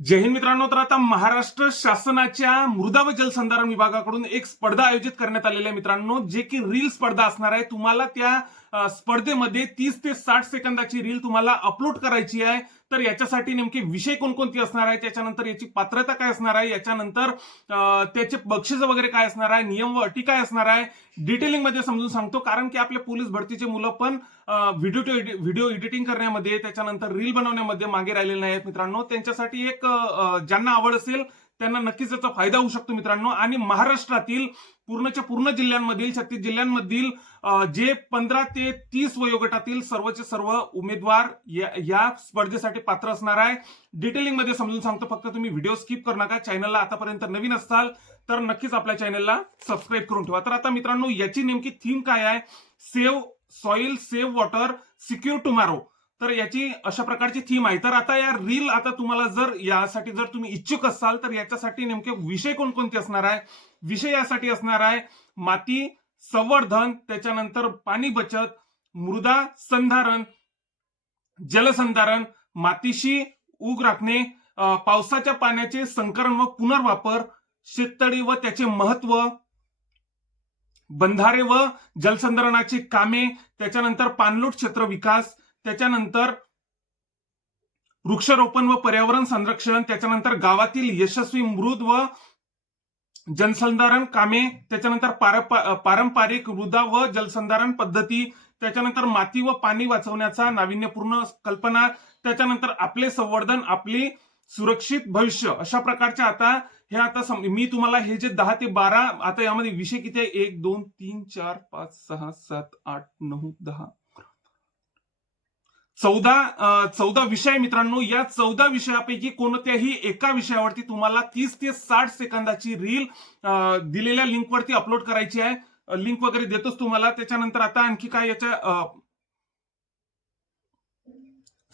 जय हिंद मित्रांनो. तर आता महाराष्ट्र शासनाच्या मृदा व जलसंधारण विभागाकडून एक स्पर्धा आयोजित करण्यात आलेली आहे मित्रांनो, जे की रील स्पर्धा असणार आहे. तुम्हाला त्या स्पर्धेमध्ये 30 ते 60 सेकंदाची रील तुम्हाला अपलोड करायची आहे. तर याच्यासाठी नेमके विषय कोणकोणते असणार आहे, त्याच्यानंतर याची पात्रता काय असणार आहे, याच्यानंतर त्याचे बक्षीस वगैरे काय असणार आहे, नियम व अटी काय असणार आहे, डिटेलिंग मध्ये समजून सांगतो. कारण की आपल्या पोलीस भरतीचे मुलं पण व्हिडिओ एडिटिंग करण्यामध्ये, त्याच्यानंतर रील बनवण्यामध्ये मागे राहिलेले नाहीत मित्रांनो. त्यांच्यासाठी एक ज्यांना आवड असेल त्यांना नक्कीच याचा फायदा होऊ शकतो मित्रांनो. आणि महाराष्ट्रातील पूर्णच्या पूर्ण जिल्ह्यांमधील 36 जिल्ह्यांमधील जे 15 ते 30 वयोगटातील सर्वचे सर्व उमेदवार या स्पर्धेसाठी पात्र असणार आहे. डिटेलिंग मध्ये समजून सांगतो, फक्त तुम्ही व्हिडिओ स्किप करू नका. चॅनलला आतापर्यंत नवीन असाल तर नक्कीच आपल्या चॅनलला सबस्क्राईब करून ठेवा. तर आता मित्रांनो, याची नेमकी थीम काय आहे? Save soil, save water, secure tomorrow. तर याची अशा प्रकारची थीम आहे. तर आता या रील, आता तुम्हाला जर यासाठी जर तुम्ही इच्छुक असाल तर याच्यासाठी नेमके विषय कोणकोणते असणार आहे? विषय यासाठी असणार आहे माती संवर्धन, त्याच्यानंतर पाणी बचत, मृदा संधारण, जलसंधारण, मातीशी ऊग राखणे, पावसाच्या पाण्याचे संकलन व पुनर्वापर, शेततळी व त्याचे महत्व, बंधारे व जलसंधारणाची कामे, त्याच्यानंतर पाणलोट क्षेत्र विकास, त्याच्यानंतर वृक्षारोपण व पर्यावरण संरक्षण, त्याच्यानंतर गावातील यशस्वी मृद व जलसंधारण कामे, त्याच्यानंतर पारंपरिक मृदा व जलसंधारण पद्धती, त्याच्यानंतर माती व पाणी वाचवण्याचा नाविन्यपूर्ण कल्पना, त्याच्यानंतर आपले संवर्धन, आपली सुरक्षित भविष्य. अशा प्रकारच्या आता मी तुम्हाला हे जे 10 ते 12, आता यामध्ये विषय किती आहे? 1 2 3 4 5 6 7 8 9 10 14 विषय मित्रांनो. या 14 विषयापैकी कोणत्याही एका विषयावरती तुम्हाला 30 ते 60 सेकंदाची रील दिलेल्या लिंकवरती अपलोड करायची आहे. लिंक वगैरे देतोच तुम्हाला. त्याच्यानंतर आता आणखी काय याच्या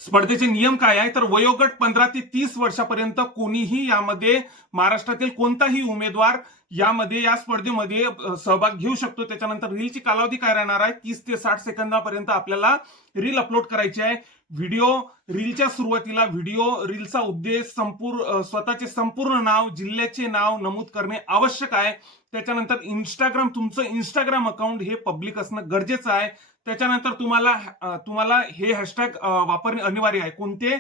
स्पर्धेचे नियम काय आहे? तर वयोगट 15 ते 30 वर्षापर्यंत कोणीही यामध्ये, महाराष्ट्रातील कोणताही उमेदवार यामध्ये, या स्पर्धेमध्ये सहभाग घेऊ शकतो. त्याच्यानंतर रीलची कालावधी काय राहणार आहे? 30 ते 60 सेकंदापर्यंत आपल्याला रील अपलोड करायची आहे. रीलच्या सुरुवातीला रीलचा उद्देश, स्वतःचे संपूर्ण नाव, जिल्ह्याचे नाव नमूद करणे आवश्यक आहे. त्याच्यानंतर तुमचं इंस्टाग्राम अकाउंट हे पब्लिक असणं गरजेचं आहे. त्याच्यानंतर तुम्हाला हे हॅशटॅग वापरणे अनिवार्य आहे. कोणते?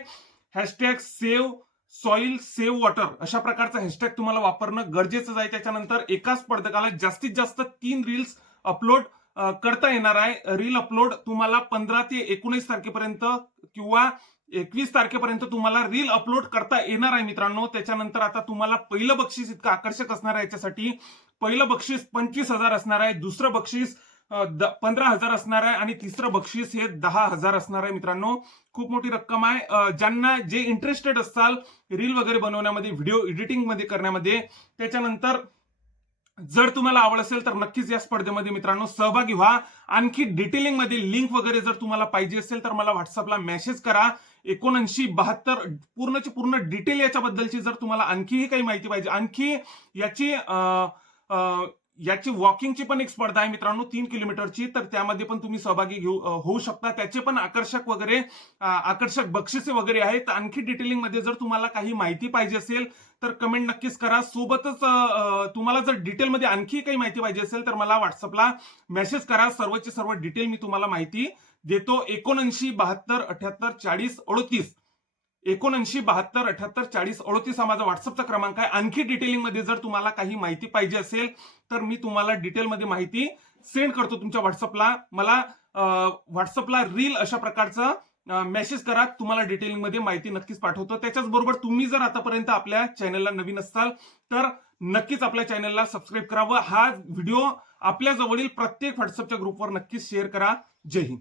Hashtag save soil, save water, अशा प्रकारचा हॅशटॅग तुम्हाला वापरणं गरजेचं आहे. त्याच्यानंतर एका स्पर्धकाला जास्तीत जास्त 3 रील्स अपलोड करता येणार आहे. रील अपलोड तुम्हाला 15 ते 19 तारखेपर्यंत किंवा 21 तारखेपर्यंत तुम्हाला रील अपलोड करता येणार आहे मित्रांनो. त्याच्यानंतर आता तुम्हाला पहिलं बक्षीस इतकं आकर्षक असणार आहे. याच्यासाठी पहिलं बक्षीस 25,000 असणार आहे, दुसरं बक्षीस 15,000 असणार आहे आणि तिसरं बक्षीस हे 10,000 असणार आहे मित्रांनो. खूप मोठी रक्कम आहे. ज्यांना जे इंटरेस्टेड असाल रील वगैरे बनवण्यामध्ये, व्हिडिओ एडिटिंग मध्ये करण्यामध्ये, त्याच्यानंतर जर तुम्हाला आवड असेल तर नक्कीच या स्पर्धेमध्ये मित्रांनो सहभागी व्हा. आणखी डिटेलिंग मध्ये लिंक वगैरे जर तुम्हाला पाहिजे असेल तर मला व्हॉट्सअपला मेसेज करा. 7972 पूर्णची पूर्ण डिटेल याच्याबद्दलची जर तुम्हाला आणखीही काही माहिती पाहिजे, आणखी याची वॉकिंगची पण एक स्पर्धा आहे मित्रांनो, 3 किलोमीटरची. तर त्यामध्ये पण तुम्ही सहभागी होऊ शकता. त्याचे पण आकर्षक बक्षिसे वगैरे आहेत. आणखी डिटेलिंग मध्ये जर तुम्हाला काही माहिती पाहिजे असेल तर कमेंट नक्कीच करा. सोबतच तुम्हाला जर डिटेलमध्ये आणखी काही माहिती पाहिजे असेल तर मला व्हॉट्सअपला मेसेज करा. सर्वची सर्व डिटेल मी तुम्हाला माहिती देतो. 7972 78 40 38 7972 78 40 38 हा माझा व्हॉट्सअपचा क्रमांक आहे. आणखी डिटेलिंग मध्ये जर तुम्हाला काही माहिती पाहिजे असेल तर मी तुम्हाला डिटेलमध्ये माहिती सेंड करतो तुमच्या व्हॉट्सअपला. मला व्हॉट्सअपला रील अशा प्रकारचा मेसेज करा, तुम्हाला डिटेलिंग मध्ये माहिती नक्कीच पाठवतो. त्याच्याचबरोबर तुम्ही जर आतापर्यंत आपल्या चॅनलला नवीन असाल तर नक्कीच आपल्या चॅनलला सबस्क्राईब करा व हा व्हिडिओ आपल्या जवळील प्रत्येक व्हॉट्सअपच्या ग्रुपवर नक्कीच शेअर करा. जय हिंद.